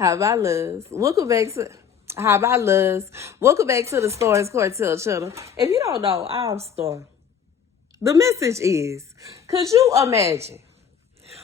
How about Luz? Welcome back to How about Luz? Welcome back to the Starscartel channel. If you don't know, I'm Star. The message is, could you imagine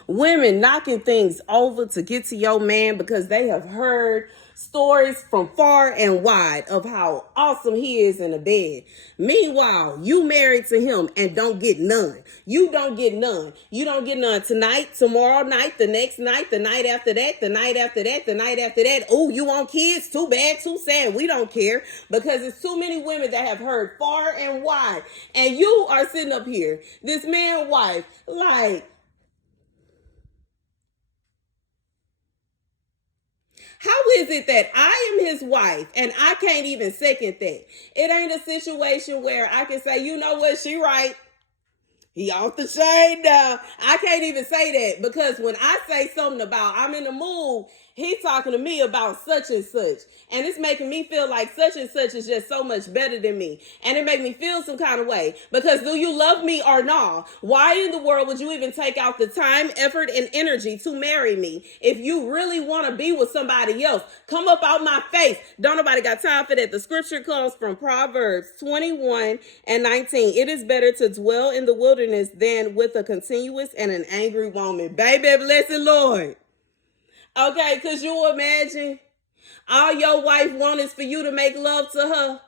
women knocking things over to get to your man because they have heard stories from far and wide of how awesome he is in the bed? Meanwhile, you married to him and don't get none. You don't get none. You don't get none tonight, tomorrow night, the next night, the night after that, the night after that, the night after that. Oh, you want kids? Too bad, too sad. We don't care, because it's too many women that have heard far and wide. And you are sitting up here, this man wife, like, how is it that I am his wife and I can't even second that? It ain't a situation where I can say, you know what, she right. He off the chain now. I can't even say that, because when I say something about I'm in the mood, he's talking to me about such and such. And it's making me feel like such and such is just so much better than me. And it made me feel some kind of way. Because do you love me or not? Why in the world would you even take out the time, effort, and energy to marry me if you really want to be with somebody else? Come up out my face. Don't nobody got time for that. The scripture comes from Proverbs 21:19. It is better to dwell in the wilderness than with a continuous and an angry woman. Baby, bless the Lord. Okay, could you imagine? All your wife wants is for you to make love to her.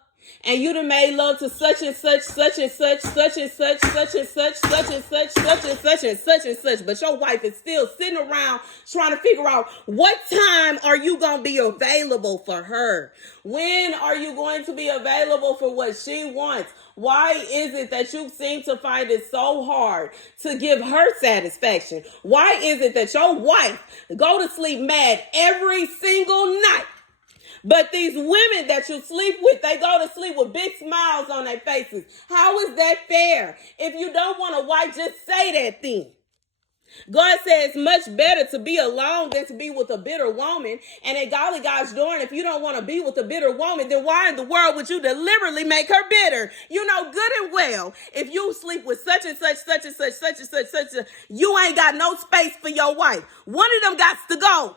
And you done made love to such and such, such and such, such and such, such and such, such and such, such and such, and such and such. But your wife is still sitting around trying to figure out, what time are you going to be available for her? When are you going to be available for what she wants? Why is it that you seem to find it so hard to give her satisfaction? Why is it that your wife go to sleep mad every single night? But these women that you sleep with, they go to sleep with big smiles on their faces. How is that fair? If you don't want a wife, just say that thing. God says it's much better to be alone than to be with a bitter woman. And at golly gosh darn, if you don't want to be with a bitter woman, then why in the world would you deliberately make her bitter? You know good and well, if you sleep with such and such, such and such, such and such, such and such, you ain't got no space for your wife. One of them got to go.